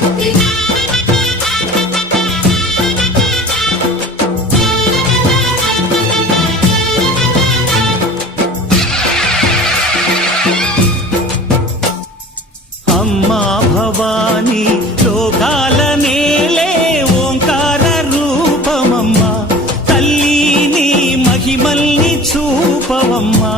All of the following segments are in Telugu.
శక్తి అమ్మా భవాని లోకాల నేలే ఓంకార రూపమమ్మా తల్లిని మహిమల్ని చూపవమ్మా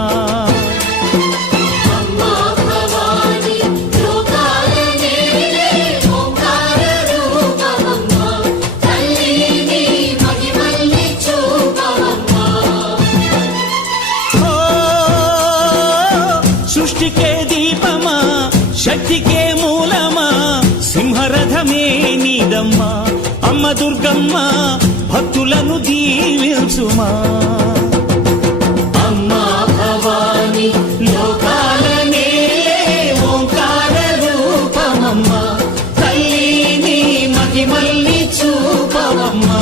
సృష్టికే దీపమా శక్తికే మూలమా సింహరథమే నీదమ్మా అమ్మ దుర్గమ్మ భక్తులను దీవించుమా అమ్మా భవాని లోకాల నేలే ఓంకార రూపమమ్మా తల్లిని మహిమల్ని చూపవమ్మా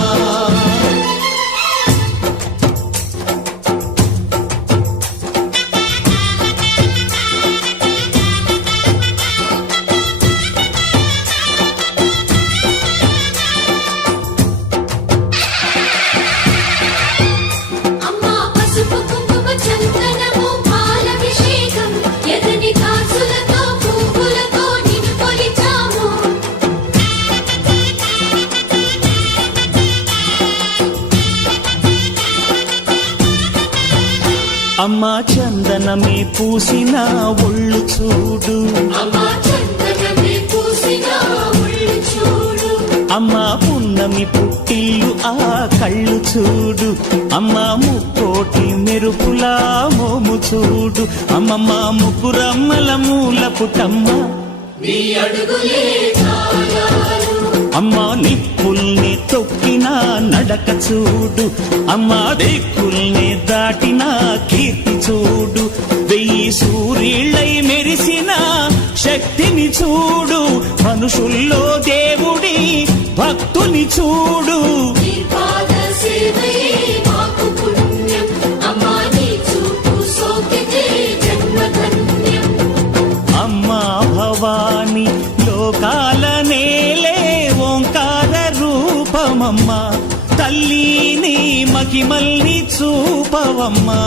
అమ్మా చందనమే పూసిన ఒళ్ళు చూడు అమ్మా పున్నమి పుట్టిల్లు ఆ కళ్ళు చూడు అమ్మా ముక్కోటి మెరుపులా మోము చూడు అమ్మమ్మ ముగ్గురమ్మల మూల పుటమ్మ అమ్మా నిప్పుల్ని తొక్కిన నడక చూడు అమ్మా దిక్కుల్ని దాటిన కీర్తి చూడు 1000 సూర్యుళ్ళై మెరిసిన శక్తిని చూడు మనుషుల్లో దేవుడి భక్తుని చూడు అమ్మా భవాని లోకాల నేలే ఓంకార రూపమమ్మా తల్లిని మహిమల్ని చూపవమ్మా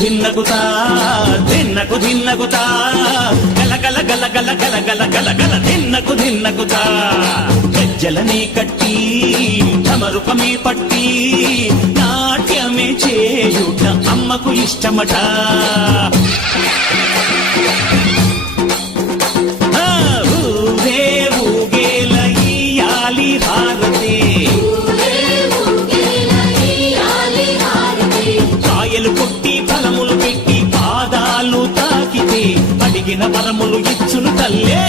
ధిన్నగుతా ధిన్నకు ధిన్నగుతా గల గల గల గల గల గల గల గల ధిన్నగుతా గజ్జలనే కట్టి ఢమరుకమే పట్టి నాట్యమే చేయుట అమ్మకు ఇష్టమట ఊరే ఊగేల ఇయ్యాలి హారతి కాయలు కొట్టి ఫలములు పెట్టి పాదాలు తాకితే అడిగిన వరములు ఇచ్చును తల్లే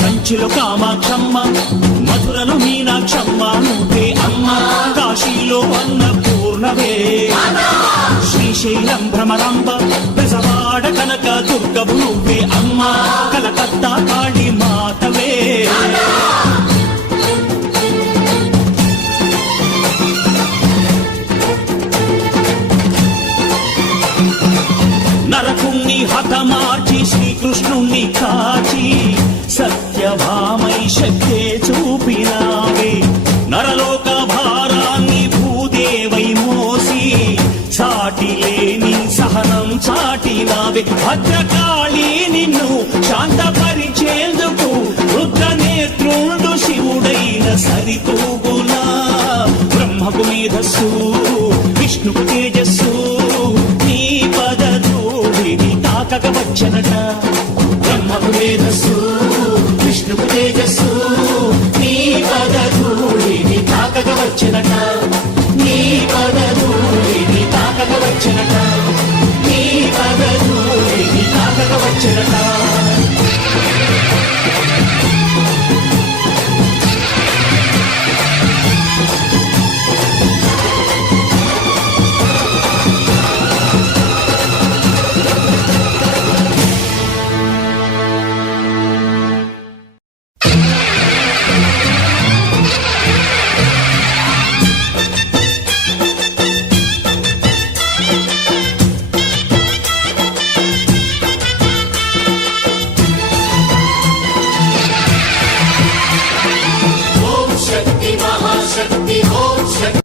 కంచిలో కామాక్షమ్మ మధురలో మీనాక్షమ్మ నువ్వే అమ్మ కాశీలో అన్నపూర్ణవే శ్రీశైలం భ్రమరాంబ బెజవాడ కనక దుర్గవు నువ్వే అమ్మ కలకత్తా కాళీ మాతవే నరకుణ్ణి హతమార్చి శ్రీకృష్ణుణ్ణి కాచి సత్యభామై శక్తే చూపినావే నరలోక భారాన్ని భూదేవై మోసి సాటి లేని సహనం చాటినావే భద్రకాళి నిన్ను శాంతపరిచేందుకు రుద్రనేత్రుండు శివుడైన సరితూగునా పూజించెనట